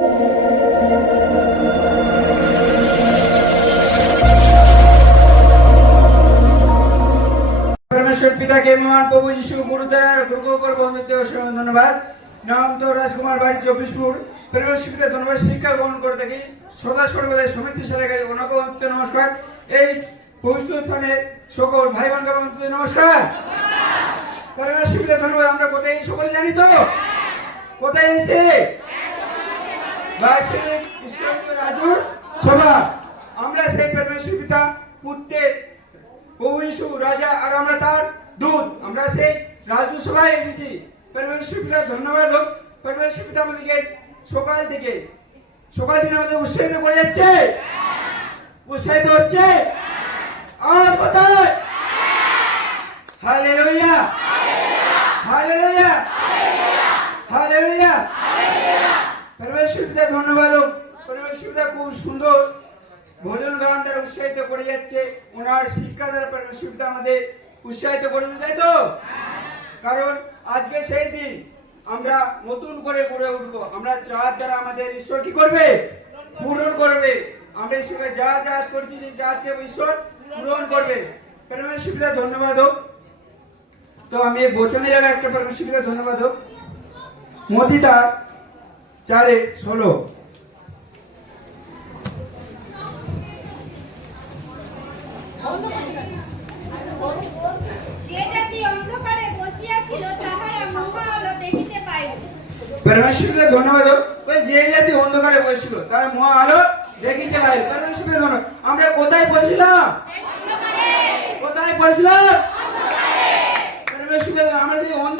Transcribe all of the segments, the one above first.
পরমেশ্বর পিতাকে ধন্যবাদ। নাম তো রাজকুমার বাড়ি চব্বিশপুর। পরমেশ্বর পিতা ধন্যবাদ। শিক্ষা গ্রহণ করে থাকি। সদা সর্বদাই সমিতি সালে গাই। অনক নমস্কার। এই সকল ভাই বোনকে বন্ধুত্ব নমস্কার। পরমেশ্বর পিতা ধন্যবাদ। আমরা কোথায় সকলে জানি তো? কোথায় এসে? সভা আমরা সেই পরমেশ্বর আমরা আমরা এসেছি। ধন্যবাদ হোক। পরমেশ্বর সকাল থেকে সকাল থেকে আমাদের উৎসাহিত করে যাচ্ছে। উৎসাহিত হচ্ছে। আর কোথায় হালেলুয়া। হালেলুয়া। হালেলুয়া। পরমেশ্বর ধন্যবাদ। হোক পরমেশ্বর খুব সুন্দর। ভোজন গান উৎসাহিত করে যাচ্ছে। ওনার শিক্ষা দ্বারা পরমেশ্বর পিতা আমাদের উৎসাহিত করবে তাই তো? কারণ আজকে সেই দিন আমরা নতুন করে গড়ে উঠবো। আমরা যার দ্বারা আমাদের ঈশ্বর কি করবে? পূরণ করবে। আমরা ঈশ্বরকে যা যা করছি যে যা ঈশ্বর পূরণ করবে। পরমেশ্বর পিতা ধন্যবাদ হোক। তো আমি বচনে যাবে একটা পরমেশ্বর পিতা ধন্যবাদ হোক। মতিতা চারে ষোলো। যে পরমেশ্বরকে ধন্যবাদ ওই যে জাতি অন্ধকারে বসছিল তার মহা আলো দেখিছে ভাই পরমেশ্বরকে ধন্যবাদ। আমরা কোথায় পড়ছিলাম? কোথায় পড়ছিলাম? পরমেশ্বরকে আমরা সেই অন্ধকারের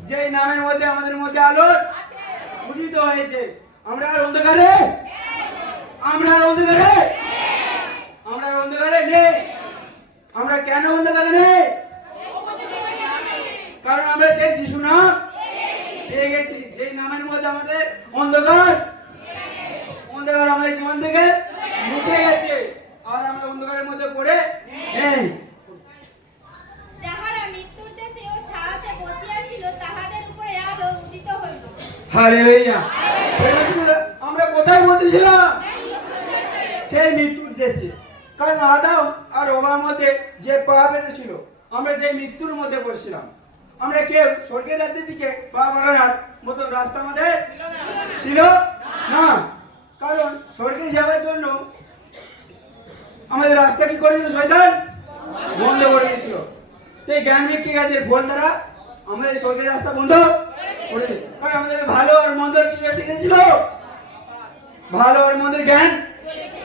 যেই নামের মধ্যে আমাদের মধ্যে আলো উদিত হয়েছে, আমরা আর অন্ধকারে? আমরা আর অন্ধকারে? আমরা আর অন্ধকারে নেই। আমরা কেন অন্ধকারে নেই? কারণ আমরা সেই যিশু নাম পেয়ে গেছি। সেই নামের মধ্যে আমাদের অন্ধকার আমাদের জীবন থেকে মুছে গেছে আর আমরা অন্ধকারের মধ্যে পড়ে নেই যাহারা মৃত্যুর দেশে ও ছায়াতে বসিয়াছিল তাহাদের উপরে আলো উদিত হইল হালেলুয়া। আমরা কোথায় পৌঁছেছিলাম? সেই মৃত্যুর দেশে কারণ আদাম আর ওবার মধ্যে যে পা বেঁধেছিল আমরা সেই মৃত্যুর মধ্যে পড়ছিলাম। আমরা কেউ স্বর্গের রাজ্যের দিকে পা বাড়ানোর মতন রাস্তা আমাদের ছিল না। কারণ স্বর্গে যাওয়ার জন্য আমাদের রাস্তা কি করেছিল শয়তান? বন্ধ করে দিয়েছিল। সেই জ্ঞান ভিত্তিক গাছের ফল দ্বারা আমাদের স্বর্গের রাস্তা বন্ধ করে দিয়েছে। কারণ আমাদের ভালো আর মন্দের কি এসে গেছিল ভালো আর মন্দের জ্ঞান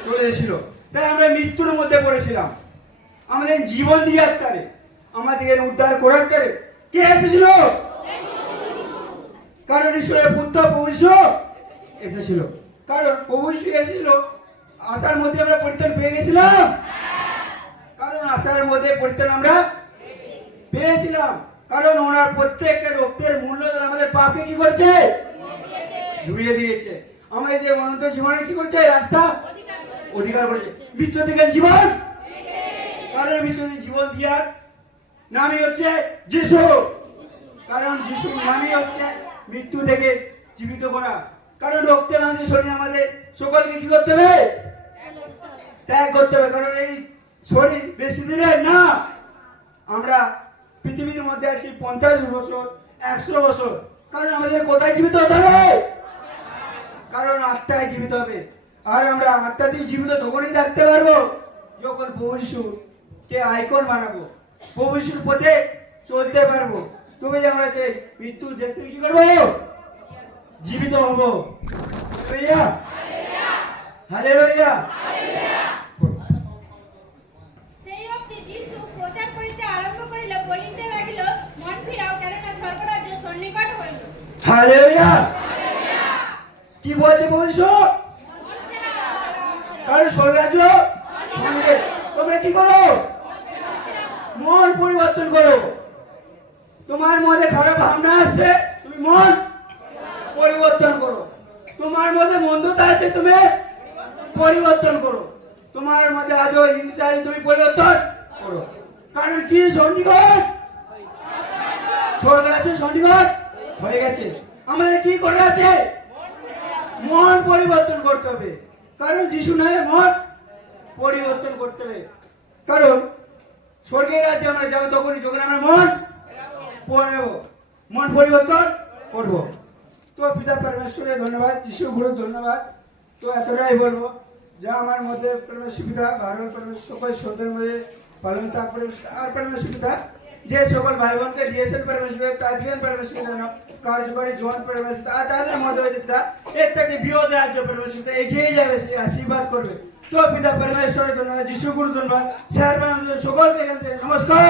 চলে এসেছিল। তাই আমরা মৃত্যুর মধ্যে পড়েছিলাম। আমাদের জীবন দিয়ে আত্মারে আমাদেরকে উদ্ধার করার তারে কে এসেছিল? কারণ ঈশ্বরের পুত্র প্রভু এসেছিল। কারণ প্রভু এসেছিল, আশার মধ্যে আমরা পরিত্রাণ পেয়ে গেছিলাম। কারণ আশার মধ্যে পরিত্রাণ আমরা পেয়েছিলাম। কারণ ওনার প্রত্যেকটা রক্তের মূল্য আমাদের পাপকে কি করেছে? ধুয়ে দিয়েছে। আমাদের যে অনন্ত জীবনের কি করেছে? রাস্তা? অধিকার করেছে। মৃত্যু থেকে জীবন? কারণ মৃত্যু জীবন দিয়ার নামই হচ্ছে যিশু। কারণ যিশুর নামই হচ্ছে মৃত্যু থেকে জীবিত করা। কারণ রক্তের মাঝে শরীর আমাদের। সকলকে কি করতে হবে? ত্যাগ করতে হবে। কারণ এই শরীর বেশি দিনের না। আমরা পৃথিবীর মধ্যে আছি পঞ্চাশ বছর, একশো বছর। কারণ আমাদের কোথায় জীবিত হতে হবে? কারণ আত্মায় জীবিত হবে। আর আমরা আত্মা দিয়ে জীবিত তখনই থাকতে পারব যখন প্রভু কে আইকন বানাবো। প্রভু যিশুর পথে চলতে পারব। তুমি যে আমরা সেই মৃত্যুর দেশ থেকে কি করব? জীবিত হব। হালেলুয়া। হালেলুয়া। সেই কি বলছে ভবিষ্যৎ কারণ স্বর্গরাজ্য? সঙ্গে তোমরা কি করো? মন পরিবর্তন করো। তোমার মধ্যে খারাপ ভাবনা আসছে তুমি মন পরিবর্তন করো। তোমার মধ্যে মন্দতা আছে, তুমি পরিবর্তন করো। তোমার মধ্যে আজও হিংসা আছে, তুমি পরিবর্তন করো। কারণ কি সন্নিকট স্বর্গরাজ্য সন্নিকট হয়ে গেছে। আমাদের কি করে আছে? মন পরিবর্তন করতে হবে। কারণ যিশু নয় মন পরিবর্তন করতে হবে। কারণ স্বর্গের রাজ্যে আমরা যাব তখনই, যখন আমরা মন পড়ব মন পরিবর্তন করব। তো পিতা পরমেশ্বরের ধন্যবাদ যিশু গুরুর ধন্যবাদ। তো এতটাই বলব, যা আমার মধ্যে পরমেশ্বর পিতা, ভারত পরমেশ্বর, সকল সন্তানের মধ্যে পালন তাক পরমেশ্বর আর পরমেশ্বর পিতা যে সকল ভাই বোনকে দিয়েছেন পরমেশ্বর তাদের পরমেশ্বর যেন কার্যকরী জীবন আর তাদের মধ্যে পিতা, এর থেকে বৃহৎ রাজ্য পরমেশ্বর পিতা এগিয়ে যাবে সেই আশীর্বাদ করবে। তো পিতা, পরমেশ্বরের ধন্যবাদ যিশু গুরু ধন্যবাদ স্যার সকলকে নমস্কার।